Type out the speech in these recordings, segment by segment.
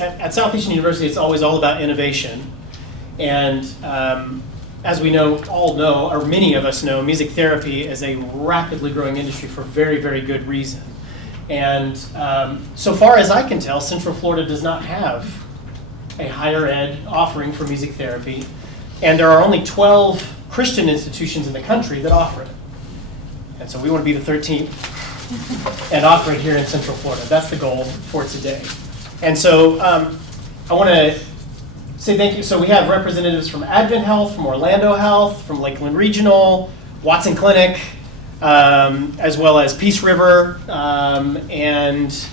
at Southeastern University, it's always all about innovation. And as we all know, or many of us know, music therapy is a rapidly growing industry for very, very good reason. And so far as I can tell, Central Florida does not have a higher ed offering for music therapy. And there are only 12 Christian institutions in the country that offer it. And so we want to be the 13th and offer it here in Central Florida. That's the goal for today. And so I want to say thank you. So we have representatives from Advent Health, from Orlando Health, from Lakeland Regional, Watson Clinic, as well as Peace River, and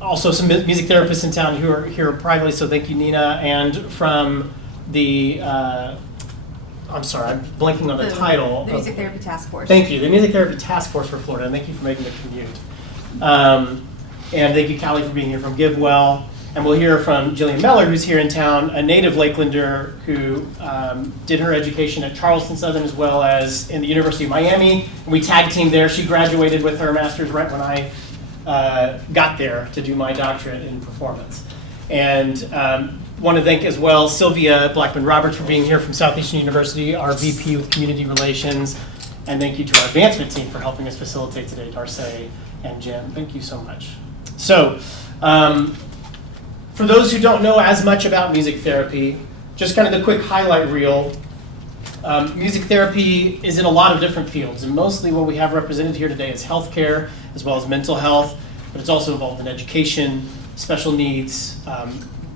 also some music therapists in town who are here privately, so thank you, Nina. And from the, I'm sorry, I'm blanking on the title. The Music Therapy Task Force. Thank you, the Music Therapy Task Force for Florida, and thank you for making the commute. And thank you, Callie, for being here from GiveWell. And we'll hear from Jillian Mehler, who's here in town, a native Lakelander who did her education at Charleston Southern as well as in the University of Miami. And we tag teamed there. She graduated with her master's right when I got there to do my doctorate in performance. And want to thank as well Sylvia Blackman-Roberts for being here from Southeastern University, our VP of Community Relations. And thank you to our advancement team for helping us facilitate today, Darcy and Jim. Thank you so much. So, for those who don't know as much about music therapy, just kind of the quick highlight reel. Music therapy is in a lot of different fields, and mostly what we have represented here today is healthcare as well as mental health, but it's also involved in education, special needs,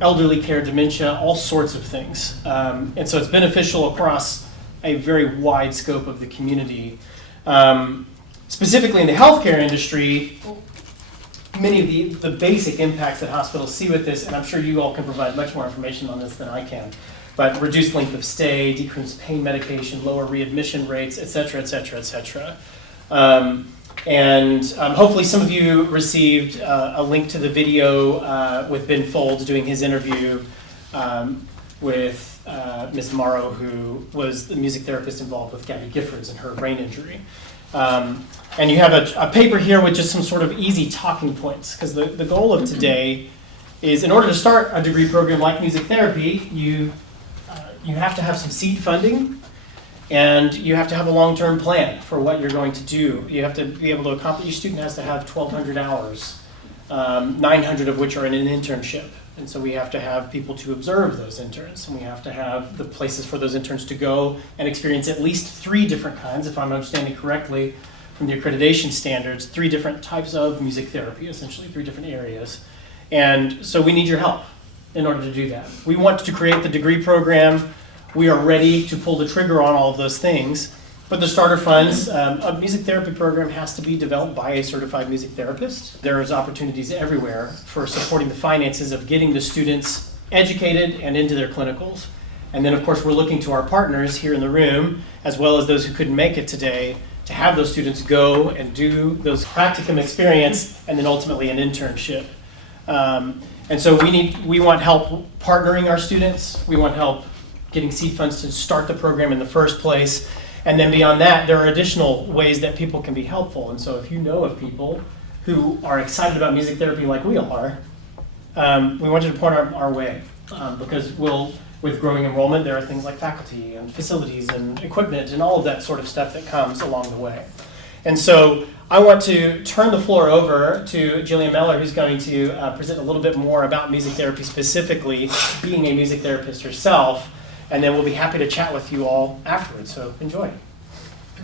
elderly care, dementia, all sorts of things. And so it's beneficial across a very wide scope of the community. Specifically in the healthcare industry, many of the basic impacts that hospitals see with this, and I'm sure you all can provide much more information on this than I can, but reduced length of stay, decreased pain medication, lower readmission rates, et cetera, et cetera, et cetera. And hopefully some of you received a link to the video with Ben Folds doing his interview with Ms. Morrow, who was the music therapist involved with Gabby Giffords and her brain injury. And you have a paper here with just some sort of easy talking points, because the goal of today is, in order to start a degree program like music therapy, you have to have some seed funding, and you have to have a long-term plan for what you're going to do. You have to be able to accomplish, each student has to have 1,200 hours, 900 of which are in an internship. And so we have to have people to observe those interns, and we have to have the places for those interns to go and experience at least 3 different kinds, if I'm understanding correctly, from the accreditation standards, 3 different types of music therapy, essentially 3 different areas. And so we need your help in order to do that. We want to create the degree program. We are ready to pull the trigger on all of those things. But the starter funds, a music therapy program has to be developed by a certified music therapist. There's opportunities everywhere for supporting the finances of getting the students educated and into their clinicals. And then, of course, we're looking to our partners here in the room, as well as those who couldn't make it today, to have those students go and do those practicum experience and then ultimately an internship. And so we want help partnering our students. We want help getting seed funds to start the program in the first place. And then beyond that, there are additional ways that people can be helpful. And so if you know of people who are excited about music therapy like we all are, we want you to point our way. Because with growing enrollment, there are things like faculty and facilities and equipment and all of that sort of stuff that comes along the way. And so I want to turn the floor over to Jillian Mehler, who's going to present a little bit more about music therapy specifically, being a music therapist herself. And then we'll be happy to chat with you all afterwards, so enjoy.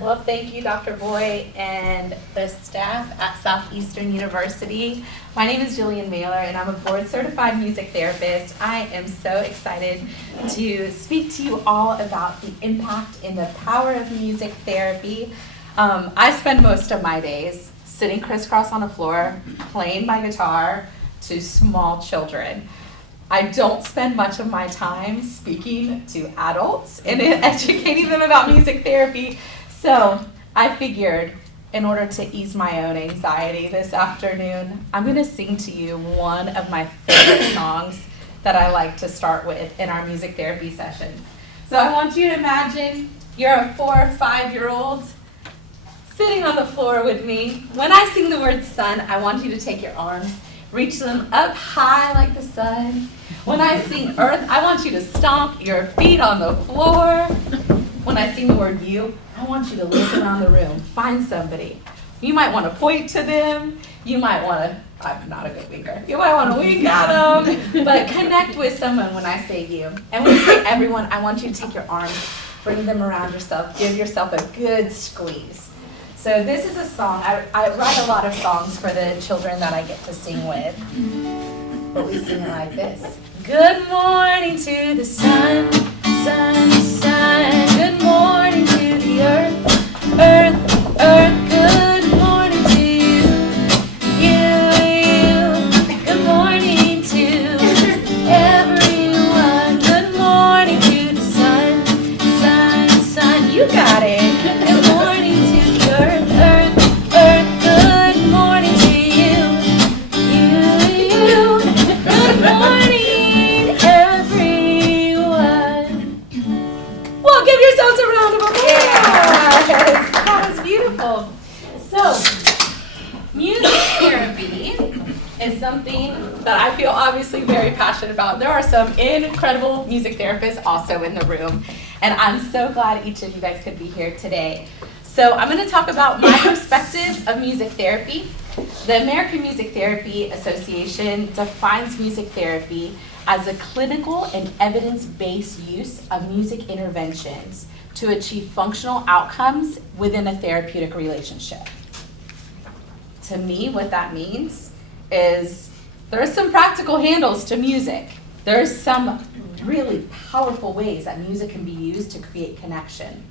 Well, thank you, Dr. Voigt and the staff at Southeastern University. My name is Jillian Mehler, and I'm a board-certified music therapist. I am so excited to speak to you all about the impact and the power of music therapy. I spend most of my days sitting crisscross on a floor, playing my guitar to small children. I don't spend much of my time speaking to adults and educating them about music therapy. So I figured, in order to ease my own anxiety this afternoon, I'm going to sing to you one of my favorite songs that I like to start with in our music therapy sessions. So I want you to imagine you're a 4 or 5-year-old sitting on the floor with me. When I sing the word sun, I want you to take your arms Reach them up high like the sun. When I sing earth, I want you to stomp your feet on the floor. When I sing the word you, I want you to look around the room, find somebody. You might want to point to them. You might want to, I'm not a good winker. You might want to wink at them, but connect with someone when I say you. And when I say everyone, I want you to take your arms, bring them around yourself, give yourself a good squeeze. So this is a song, I write a lot of songs for the children that I get to sing with, but we sing it like this. Good morning to the sun, sun, sun. Good morning to the earth, earth, earth. Good morning to you, you. Good morning to everyone. Good morning to the sun, sun, sun. You got it. Good morning to the earth, earth, earth. Good morning to you, you. Good morning, everyone. Well, give yourselves a round of applause. Yes, that was beautiful. So, music therapy is something that I feel obviously very passionate about. There are some incredible music therapists also in the room, and I'm so glad each of you guys could be here today. So I'm going to talk about my perspective of music therapy. The American Music Therapy Association defines music therapy as a clinical and evidence-based use of music interventions to achieve functional outcomes within a therapeutic relationship. To me, what that means is there are some practical handles to music. There's some really powerful ways that music can be used to create connection.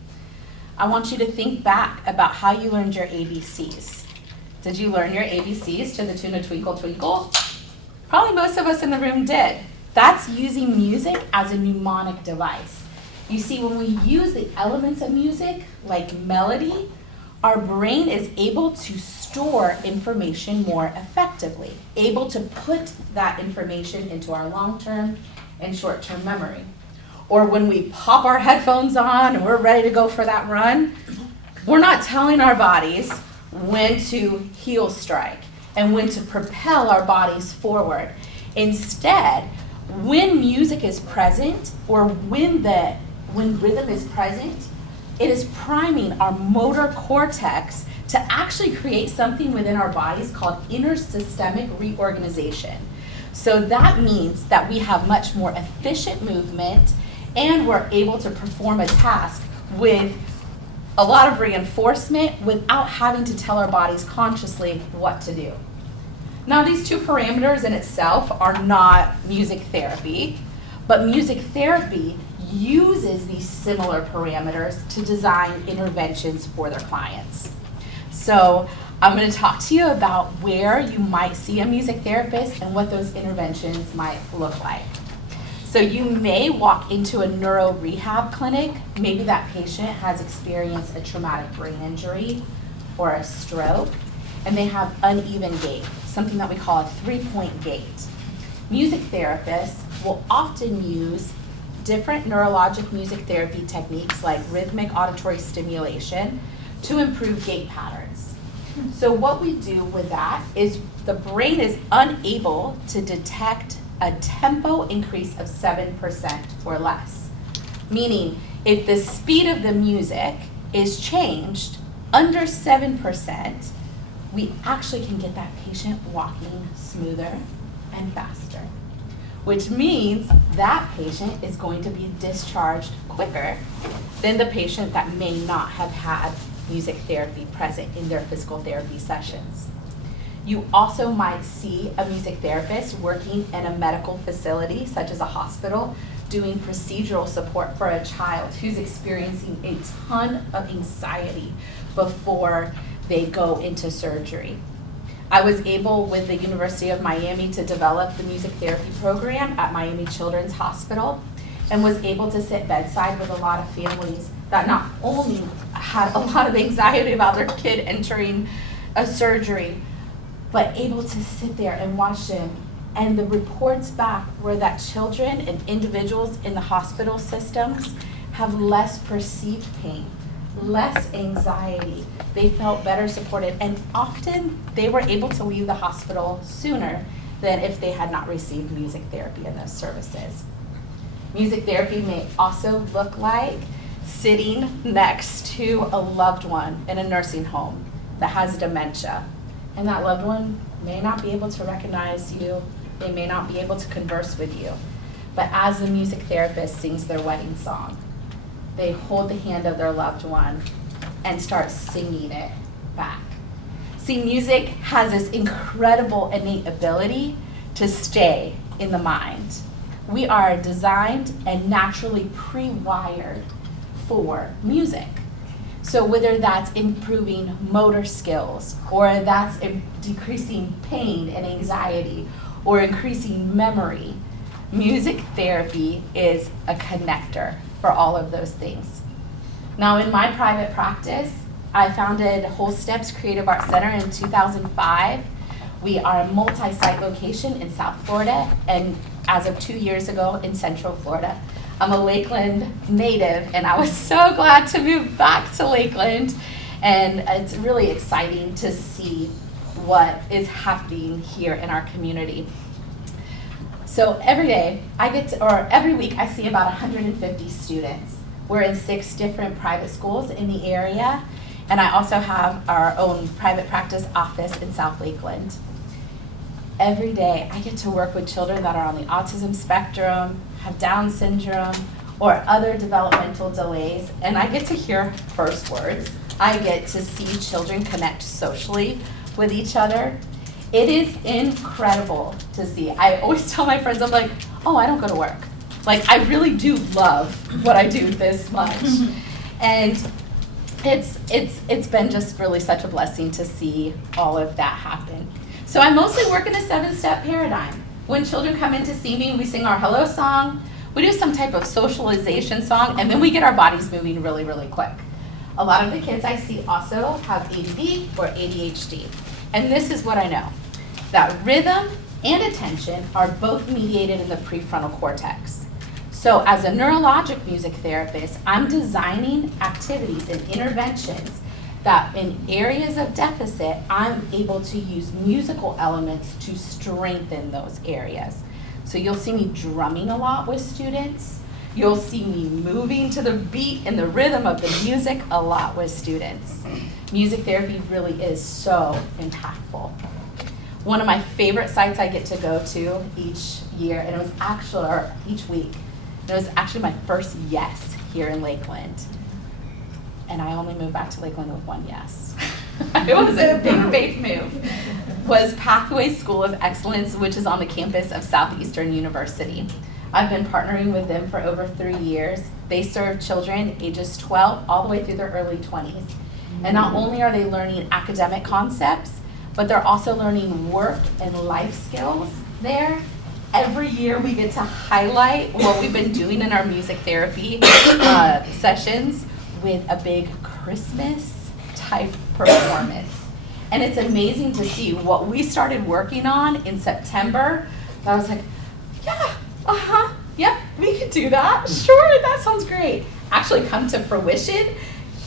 I want you to think back about how you learned your ABCs. Did you learn your ABCs to the tune of Twinkle Twinkle? Probably most of us in the room did. That's using music as a mnemonic device. You see, when we use the elements of music, like melody, our brain is able to store information more effectively, able to put that information into our long-term and short-term memory. Or when we pop our headphones on and we're ready to go for that run, we're not telling our bodies when to heel strike and when to propel our bodies forward. Instead, when music is present or when rhythm is present, it is priming our motor cortex to actually create something within our bodies called intersystemic reorganization. So that means that we have much more efficient movement and we're able to perform a task with a lot of reinforcement without having to tell our bodies consciously what to do. Now, these two parameters in itself are not music therapy, but music therapy uses these similar parameters to design interventions for their clients. So I'm going to talk to you about where you might see a music therapist and what those interventions might look like. So you may walk into a neuro rehab clinic. Maybe that patient has experienced a traumatic brain injury or a stroke, and they have uneven gait, something that we call a three-point gait. Music therapists will often use different neurologic music therapy techniques like rhythmic auditory stimulation to improve gait patterns. So what we do with that is the brain is unable to detect a tempo increase of 7% or less. Meaning, if the speed of the music is changed under 7%, we actually can get that patient walking smoother and faster, which means that patient is going to be discharged quicker than the patient that may not have had music therapy present in their physical therapy sessions. You also might see a music therapist working in a medical facility, such as a hospital, doing procedural support for a child who's experiencing a ton of anxiety before they go into surgery. I was able, with the University of Miami, to develop the music therapy program at Miami Children's Hospital and was able to sit bedside with a lot of families that not only had a lot of anxiety about their kid entering a surgery, but able to sit there and watch them. And the reports back were that children and individuals in the hospital systems have less perceived pain, less anxiety. They felt better supported, and often they were able to leave the hospital sooner than if they had not received music therapy in those services. Music therapy may also look like sitting next to a loved one in a nursing home that has dementia. And that loved one may not be able to recognize you, they may not be able to converse with you. But as the music therapist sings their wedding song, they hold the hand of their loved one and start singing it back. See, music has this incredible innate ability to stay in the mind. We are designed and naturally pre-wired for music. So whether that's improving motor skills, or that's decreasing pain and anxiety, or increasing memory, music therapy is a connector for all of those things. Now in my private practice, I founded Whole Steps Creative Arts Center in 2005. We are a multi-site location in South Florida, and as of 2 years ago in Central Florida. I'm a Lakeland native, and I was so glad to move back to Lakeland, and it's really exciting to see what is happening here in our community. So every week I see about 150 students. We're in 6 different private schools in the area, and I also have our own private practice office in South Lakeland. Every day I get to work with children that are on the autism spectrum, have Down syndrome, or other developmental delays, and I get to hear first words. I get to see children connect socially with each other. It is incredible to see. I always tell my friends, I'm like, oh, I don't go to work. Like, I really do love what I do this much. And it's been just really such a blessing to see all of that happen. So I mostly work in a 7-step paradigm. When children come in to see me, we sing our hello song, we do some type of socialization song, and then we get our bodies moving really, really quick. A lot of the kids I see also have ADD or ADHD. And this is what I know, that rhythm and attention are both mediated in the prefrontal cortex. So as a neurologic music therapist, I'm designing activities and interventions that in areas of deficit, I'm able to use musical elements to strengthen those areas. So you'll see me drumming a lot with students. You'll see me moving to the beat and the rhythm of the music a lot with students. Music therapy really is so impactful. One of my favorite sites I get to go to each year, and it was actually, or each week, it was actually my first yes here in Lakeland. And I only moved back to Lakeland with one yes. It was a big faith move. Was Pathways School of Excellence, which is on the campus of Southeastern University. I've been partnering with them for over 3 years. They serve children ages 12 all the way through their early 20s. And not only are they learning academic concepts, but they're also learning work and life skills there. Every year we get to highlight what we've been doing in our music therapy sessions with a big Christmas type performance. And it's amazing to see what we started working on in September. I was like, yeah, yep, we could do that. Sure, that sounds great. Actually come to fruition,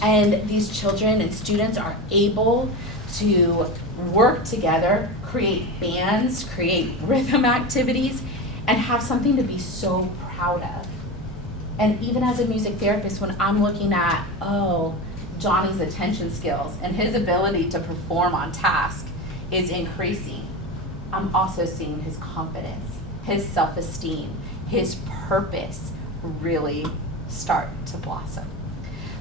and these children and students are able to work together, create bands, create rhythm activities, and have something to be so proud of. And even as a music therapist, when I'm looking at, Johnny's attention skills and his ability to perform on task is increasing, I'm also seeing his confidence, his self-esteem, his purpose really start to blossom.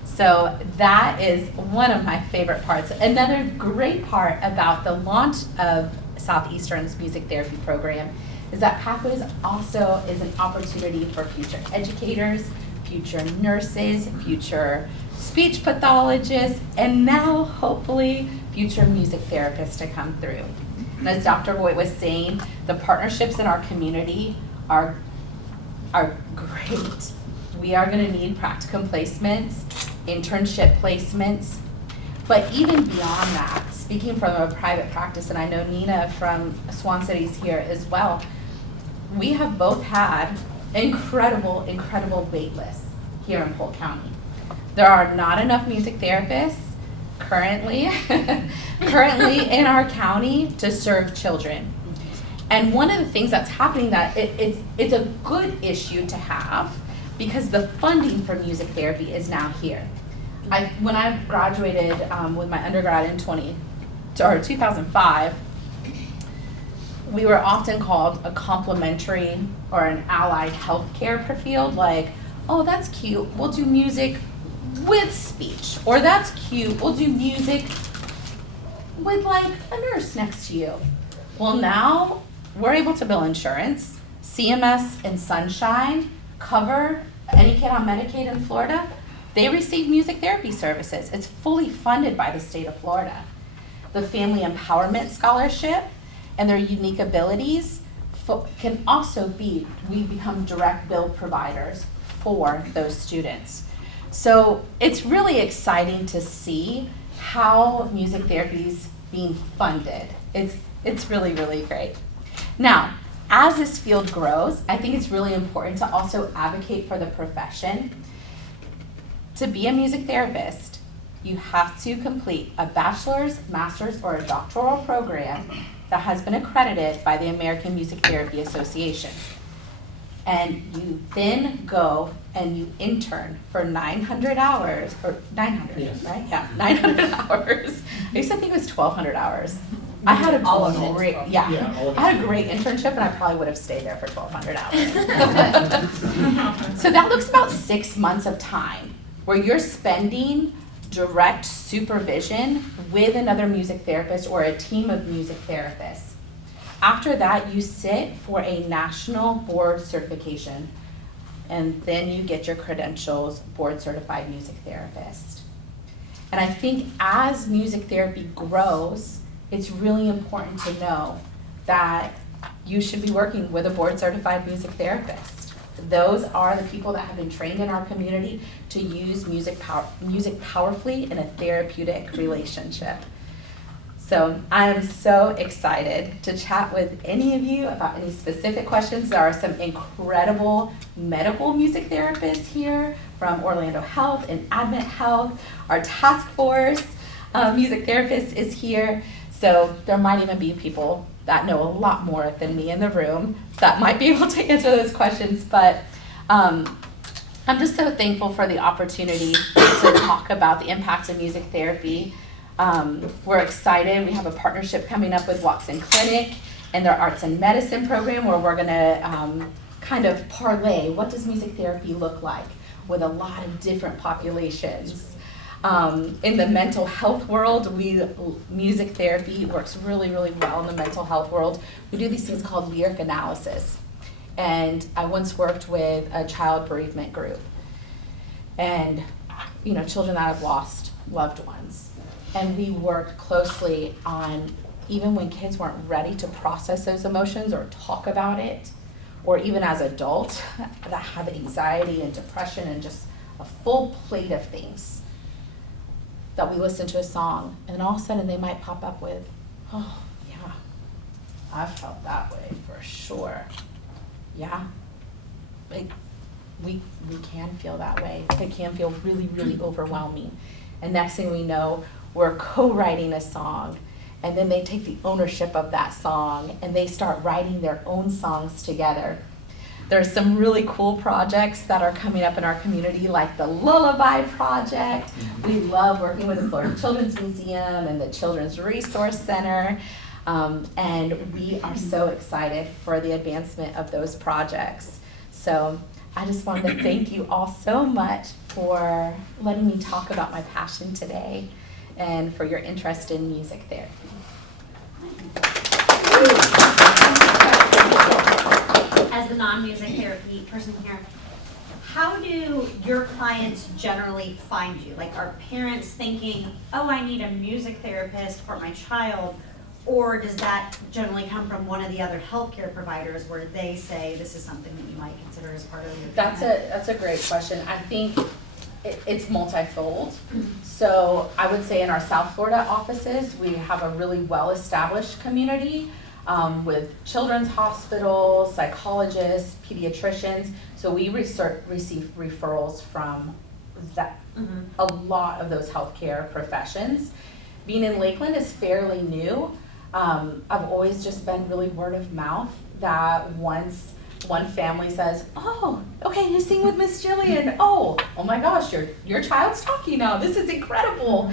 So that is one of my favorite parts. Another great part about the launch of Southeastern's music therapy program is that Pathways also is an opportunity for future educators, future nurses, future speech pathologists, and now hopefully future music therapists to come through. And as Dr. Voigt was saying, the partnerships in our community are great. We are going to need practicum placements, internship placements, but even beyond that, speaking from a private practice, and I know Nina from Swan City's here as well, we have both had incredible wait lists here in Polk County. There are not enough music therapists currently in our county to serve children. And one of the things that's happening that it's a good issue to have because the funding for music therapy is now here. When I graduated with my undergrad in 2005, we were often called a complementary or an allied healthcare field, like, oh, that's cute, we'll do music with speech, or that's cute, we'll do music with like a nurse next to you. Well, now we're able to bill insurance. CMS and Sunshine cover any kid on Medicaid in Florida. They receive music therapy services. It's fully funded by the state of Florida. The Family Empowerment Scholarship and their unique abilities can also we become direct bill providers for those students. So it's really exciting to see how music therapy is being funded. It's really, really great. Now, as this field grows, I think it's really important to also advocate for the profession. To be a music therapist, you have to complete a bachelor's, master's, or a doctoral program that has been accredited by the American Music Therapy Association. And you then go and you intern for 900 hours, or 900, yes. Right? Yeah, 900 hours. I used to think it was 1,200 hours. I had a great, I had a great internship, and I probably would have stayed there for 1,200 hours. So that looks about 6 months of time where you're spending direct supervision with another music therapist or a team of music therapists. After that, you sit for a national board certification, and then you get your credentials, board certified music therapist. And I think as music therapy grows, it's really important to know that you should be working with a board certified music therapist. Those are the people that have been trained in our community to use music powerfully in a therapeutic relationship. So I am so excited to chat with any of you about any specific questions. There are some incredible medical music therapists here from Orlando Health and Advent Health. Our task force music therapist is here. So there might even be people that know a lot more than me in the room that might be able to answer those questions. But I'm just so thankful for the opportunity to talk about the impact of music therapy. We're excited. We have a partnership coming up with Watson Clinic and their Arts and Medicine program where we're gonna kind of parlay what does music therapy look like with a lot of different populations. In the mental health world, music therapy works really, really well in the mental health world. We do these things called lyric analysis. And I once worked with a child bereavement group and, children that have lost loved ones. And we worked closely on, even when kids weren't ready to process those emotions or talk about it, or even as adults that have anxiety and depression and just a full plate of things, that we listen to a song, and all of a sudden they might pop up with, oh, yeah, I felt that way for sure. Yeah, we can feel that way. It can feel really, really overwhelming. And next thing we know, we're co-writing a song, and then they take the ownership of that song, and they start writing their own songs together. There's some really cool projects that are coming up in our community, like the Lullaby Project. We love working with the Florida Children's Museum and the Children's Resource Center. And we are so excited for the advancement of those projects. So I just wanted to thank you all so much for letting me talk about my passion today and for your interest in music therapy. As the non-music therapy person here, how do your clients generally find you? Like, are parents thinking, oh, I need a music therapist for my child? Or does that generally come from one of the other healthcare providers where they say this is something that you might consider as part of your treatment? That's a great question. I think it's multifold. So I would say in our South Florida offices, we have a really well-established community with children's hospitals, psychologists, pediatricians. So we receive referrals from that, a lot of those healthcare professions. Being in Lakeland is fairly new. I've always just been really word of mouth, that once one family says, oh, okay, you sing with Miss Jillian. Oh my gosh, your child's talking now. This is incredible.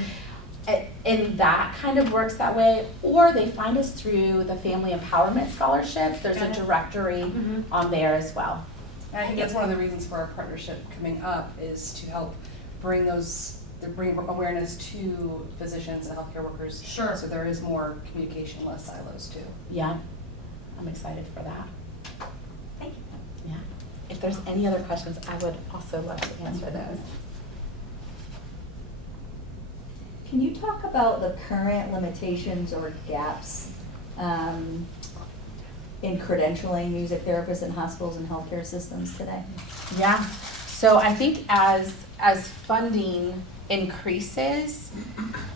And that kind of works that way. Or they find us through the Family Empowerment Scholarships. There's a directory on there as well. And I think that's one of the reasons for our partnership coming up, is to help bring awareness to physicians and healthcare workers. Sure. So there is more communication, less silos too. Yeah, I'm excited for that. Thank you. Yeah. If there's any other questions, I would also love to answer those. Can you talk about the current limitations or gaps in credentialing music therapists in hospitals and healthcare systems today? Yeah. So I think as funding increases,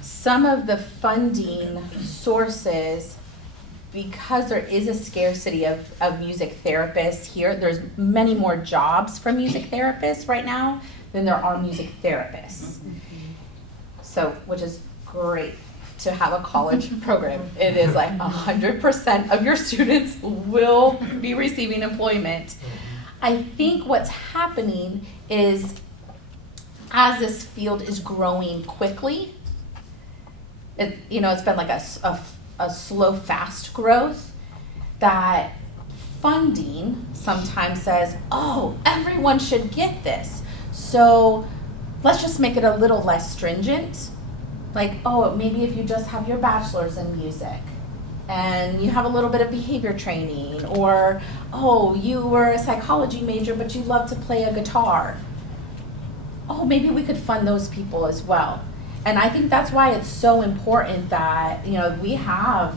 some of the funding sources, because there is a scarcity of music therapists here, there's many more jobs for music therapists right now than there are music therapists. So, which is great to have a college program. It is like 100% of your students will be receiving employment. I think what's happening is, as this field is growing quickly, it's been like a slow, fast growth, that funding sometimes says, oh, everyone should get this. So let's just make it a little less stringent. Like, oh, maybe if you just have your bachelor's in music and you have a little bit of behavior training, or, oh, you were a psychology major but you love to play a guitar. Oh, maybe we could fund those people as well. And I think that's why it's so important that, we have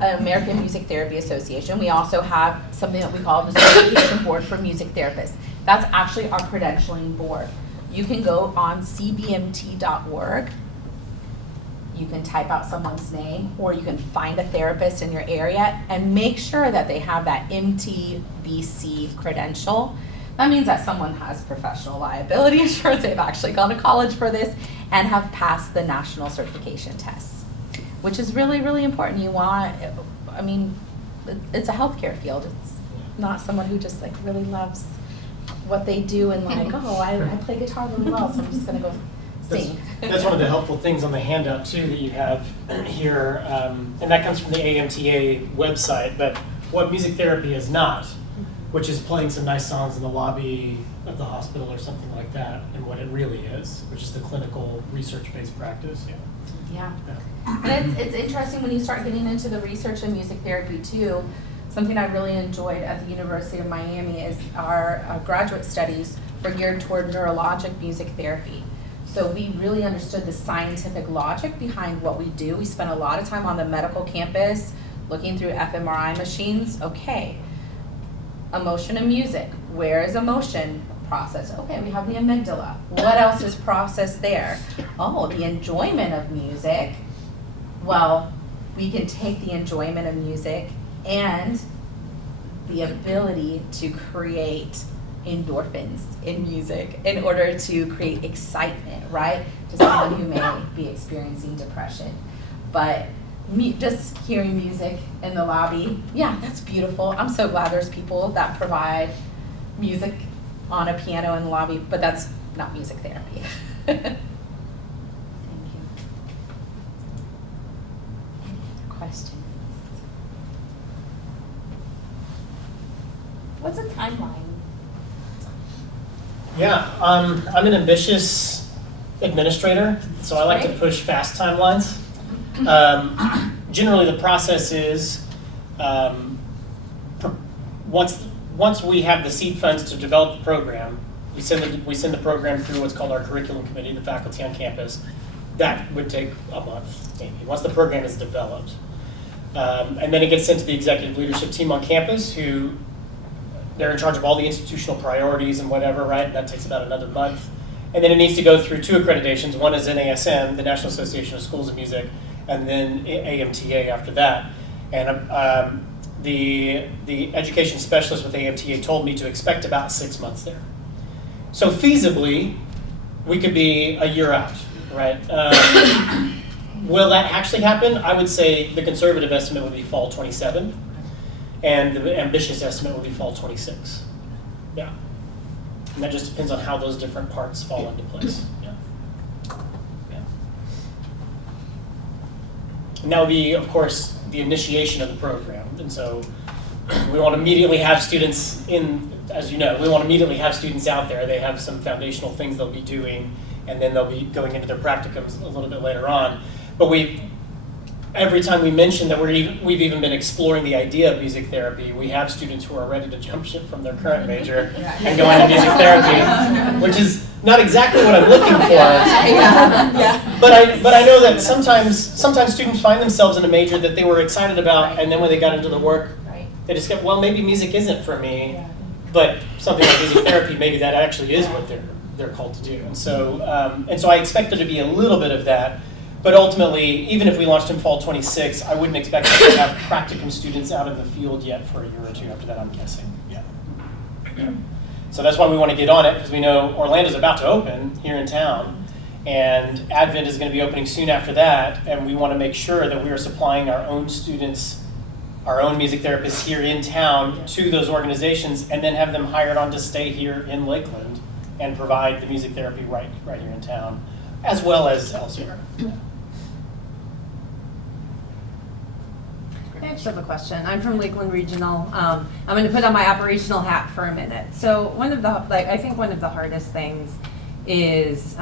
an American Music Therapy Association. We also have something that we call the Certification Board for Music Therapists. That's actually our credentialing board. You can go on cbmt.org. You can type out someone's name, or you can find a therapist in your area and make sure that they have that MTBC credential. That means that someone has professional liability insurance, they've actually gone to college for this, and have passed the national certification tests, which is really, really important. It's a healthcare field. It's not someone who just really loves what they do and I play guitar really well, so I'm just gonna go sing. That's one of the helpful things on the handout too that you have here, and that comes from the AMTA website, but what music therapy is not, which is playing some nice songs in the lobby of the hospital or something like that, and what it really is, which is the clinical research-based practice. Yeah. And it's interesting when you start getting into the research in music therapy too. Something I really enjoyed at the University of Miami is our graduate studies were geared toward neurologic music therapy. So we really understood the scientific logic behind what we do. We spent a lot of time on the medical campus looking through fMRI machines. Okay, emotion and music. Where is emotion processed? Okay, we have the amygdala. What else is processed there? Oh, the enjoyment of music. Well, we can take the enjoyment of music and the ability to create endorphins in music in order to create excitement, right? To someone who may be experiencing depression. But just hearing music in the lobby, yeah, that's beautiful. I'm so glad there's people that provide music on a piano in the lobby, but that's not music therapy. Thank you. Any other questions? What's a timeline? Yeah, I'm an ambitious administrator, so I like to push fast timelines. Generally, the process is once we have the seed funds to develop the program, we send the program through what's called our curriculum committee, the faculty on campus. That would take a month, maybe, once the program is developed. And then it gets sent to the executive leadership team on campus, who they're in charge of all the institutional priorities and whatever, right? That takes about another month. And then it needs to go through 2 accreditations. One is NASM, the National Association of Schools of Music, and then AMTA after that. And the education specialist with AMTA told me to expect about 6 months there. So feasibly, we could be a year out, right? Will that actually happen? I would say the conservative estimate would be fall 27, and the ambitious estimate would be fall 26. Yeah. And that just depends on how those different parts fall into place. Yeah. Yeah. And that would be, of course, the initiation of the program. And so we want to immediately have students in, as you know, we want to immediately have students out there. They have some foundational things they'll be doing, and then they'll be going into their practicums a little bit later on. But every time we mention that we've even been exploring the idea of music therapy, we have students who are ready to jump ship from their current major and go into music therapy, which is not exactly what I'm looking for. But I know that sometimes students find themselves in a major that they were excited about, and then when they got into the work, they discover, well, maybe music isn't for me, but something like music therapy, maybe that actually is what they're called to do. And so I expect there to be a little bit of that. But ultimately, even if we launched in fall 26, I wouldn't expect us to have practicum students out in the field yet for a year or two after that, I'm guessing. Yeah. So that's why we want to get on it, because we know Orlando's about to open here in town, and Advent is going to be opening soon after that, and we want to make sure that we are supplying our own students, our own music therapists here in town to those organizations, and then have them hired on to stay here in Lakeland and provide the music therapy right here in town, as well as elsewhere. I actually have a question. I'm from Lakeland Regional. I'm going to put on my operational hat for a minute. So I think one of the hardest things is,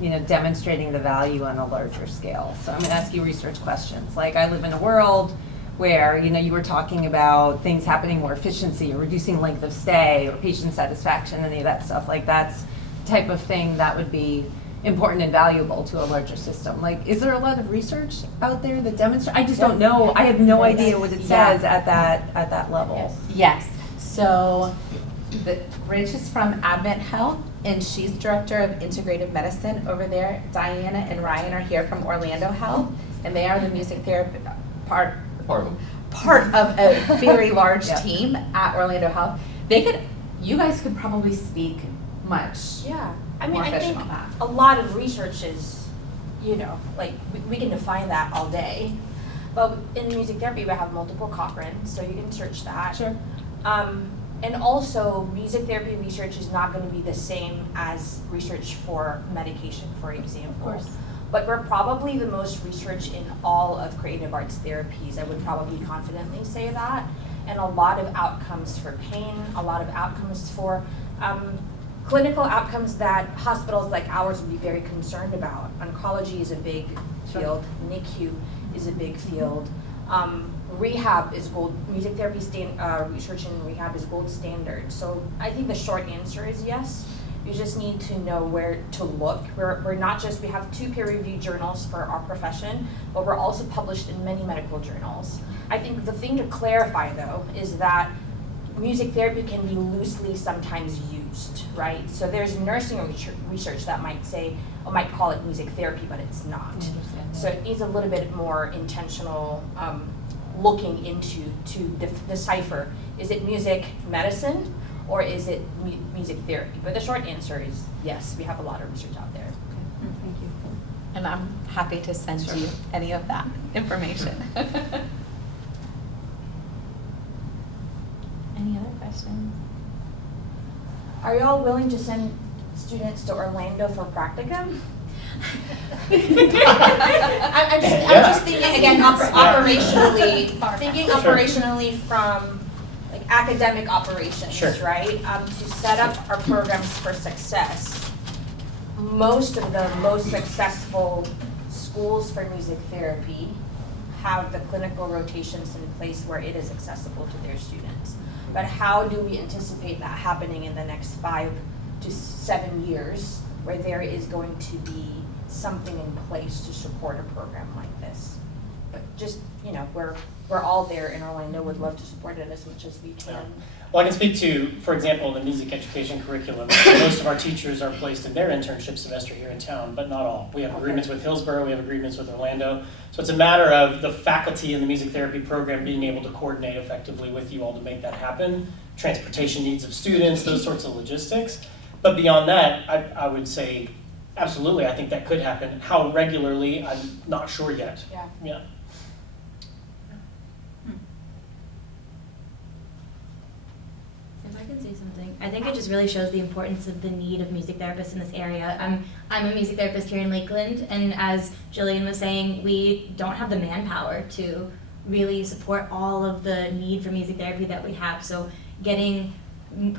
demonstrating the value on a larger scale. So I'm going to ask you research questions. Like, I live in a world where, you were talking about things happening more efficiency or reducing length of stay or patient satisfaction, any of that stuff. Like, that's the type of thing that would be important and valuable to a larger system. Like, is there a lot of research out there that demonstrates? I just don't know. I have no idea what it says at that level. Yes. So Rich is from Advent Health, and she's director of integrative medicine over there. Diana and Ryan are here from Orlando Health, and they are the music therapy part of a very large team at Orlando Health. You guys could probably speak much. Yeah, I mean, more I efficient think on that. a lot of research is, we can define that all day. But in music therapy, we have multiple Cochranes, so you can search that. Sure. And also, music therapy research is not going to be the same as research for medication, for example. Of course. But we're probably the most researched in all of creative arts therapies. I would probably confidently say that. And a lot of outcomes for pain, a lot of outcomes for clinical outcomes that hospitals like ours would be very concerned about. Oncology is a big field. NICU is a big field. Rehab is music therapy research in rehab is gold standard. So I think the short answer is yes. You just need to know where to look. We're not just, we have 2 peer-reviewed journals for our profession, but we're also published in many medical journals. I think the thing to clarify, though, is that music therapy can be loosely sometimes used, right? So there's nursing research that might call it music therapy, but it's not. So it needs a little bit more intentional looking into to decipher, is it music medicine or is it music therapy? But the short answer is yes, we have a lot of research out there. Thank you. And I'm happy to send you any of that information. Any other questions? Are y'all willing to send students to Orlando for practicum? I'm just thinking again operationally from like academic operations, right? To set up our programs for success. Most of the most successful schools for music therapy have the clinical rotations in place where it is accessible to their students. But how do we anticipate that happening in the next 5 to 7 years where there is going to be something in place to support a program like this? But just, we're all there in Orlando, would love to support it as much as we can. Yeah. Well, I can speak to, for example, the music education curriculum. Most of our teachers are placed in their internship semester here in town, but not all. We have agreements with Hillsborough, we have agreements with Orlando. So it's a matter of the faculty in the music therapy program being able to coordinate effectively with you all to make that happen. Transportation needs of students, those sorts of logistics. But beyond that, I would say absolutely, I think that could happen. How regularly, I'm not sure yet. Yeah. Yeah. If I could say something, I think it just really shows the importance of the need of music therapists in this area. I'm a music therapist here in Lakeland, and as Jillian was saying, we don't have the manpower to really support all of the need for music therapy that we have. So getting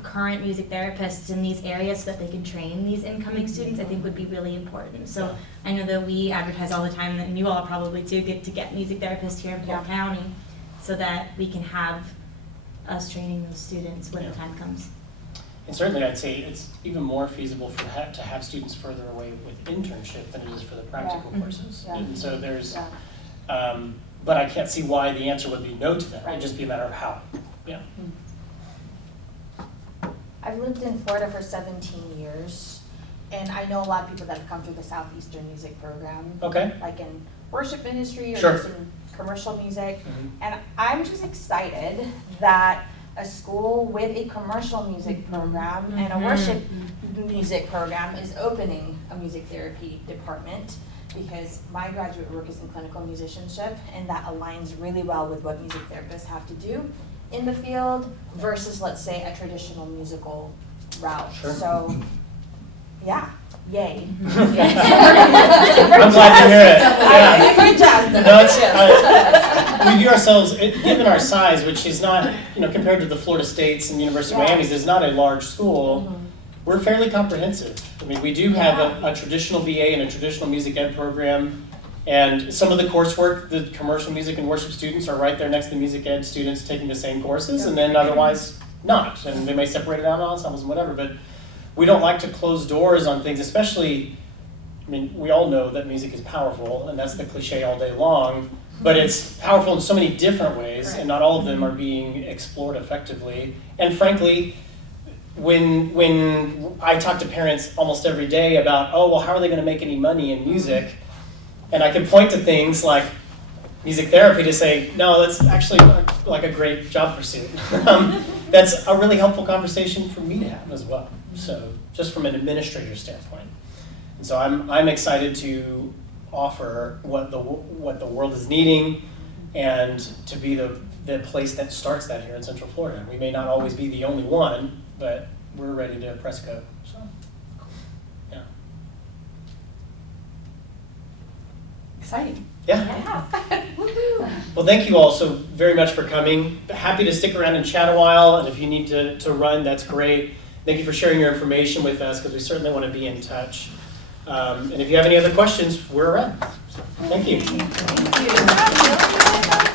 current music therapists in these areas so that they can train these incoming students, I think would be really important. So I know that we advertise all the time, and you all probably too, get music therapists here in Polk County so that we can have us training those students when the time comes. And certainly I'd say it's even more feasible for to have students further away with internship than it is for the practical courses. Yeah. And so there's, but I can't see why the answer would be no to that. Right. It'd just be a matter of how. Yeah. I've lived in Florida for 17 years, and I know a lot of people that have come through the Southeastern Music Program. Okay. Like in worship ministry or Sure. just in commercial music. Mhm. And I'm just excited that a school with a commercial music program and a worship music program is opening a music therapy department, because my graduate work is in clinical musicianship, and that aligns really well with what music therapists have to do in the field versus, let's say, a traditional musical route. Sure. So, yeah, yay. I'm glad to hear it. Yeah. Super jazzed No, about it's, it. we view ourselves, given our size, which is not, compared to the Florida States and University of Miami's, is not a large school. We're fairly comprehensive. I mean, we do have a traditional BA and a traditional music ed program, and some of the coursework, the commercial music and worship students are right there next to the music ed students taking the same courses, and then otherwise not. And they may separate it out on ensembles and whatever, but we don't like to close doors on things, especially, I mean, we all know that music is powerful, and that's the cliche all day long, but it's powerful in so many different ways, and not all of them are being explored effectively. And frankly, when I talk to parents almost every day about, oh, well, how are they going to make any money in music? And I can point to things like music therapy to say, no, that's actually like a great job pursuit. That's a really helpful conversation for me to have as well. So just from an administrator standpoint. And so I'm excited to offer what the world is needing, and to be the place that starts that here in Central Florida. We may not always be the only one, but we're ready to press go. So, yeah. Exciting. Yeah. Well, thank you all so very much for coming. Happy to stick around and chat a while, and if you need to run, that's great. Thank you for sharing your information with us, because we certainly want to be in touch. And if you have any other questions, we're around. So, thank you. Thank you.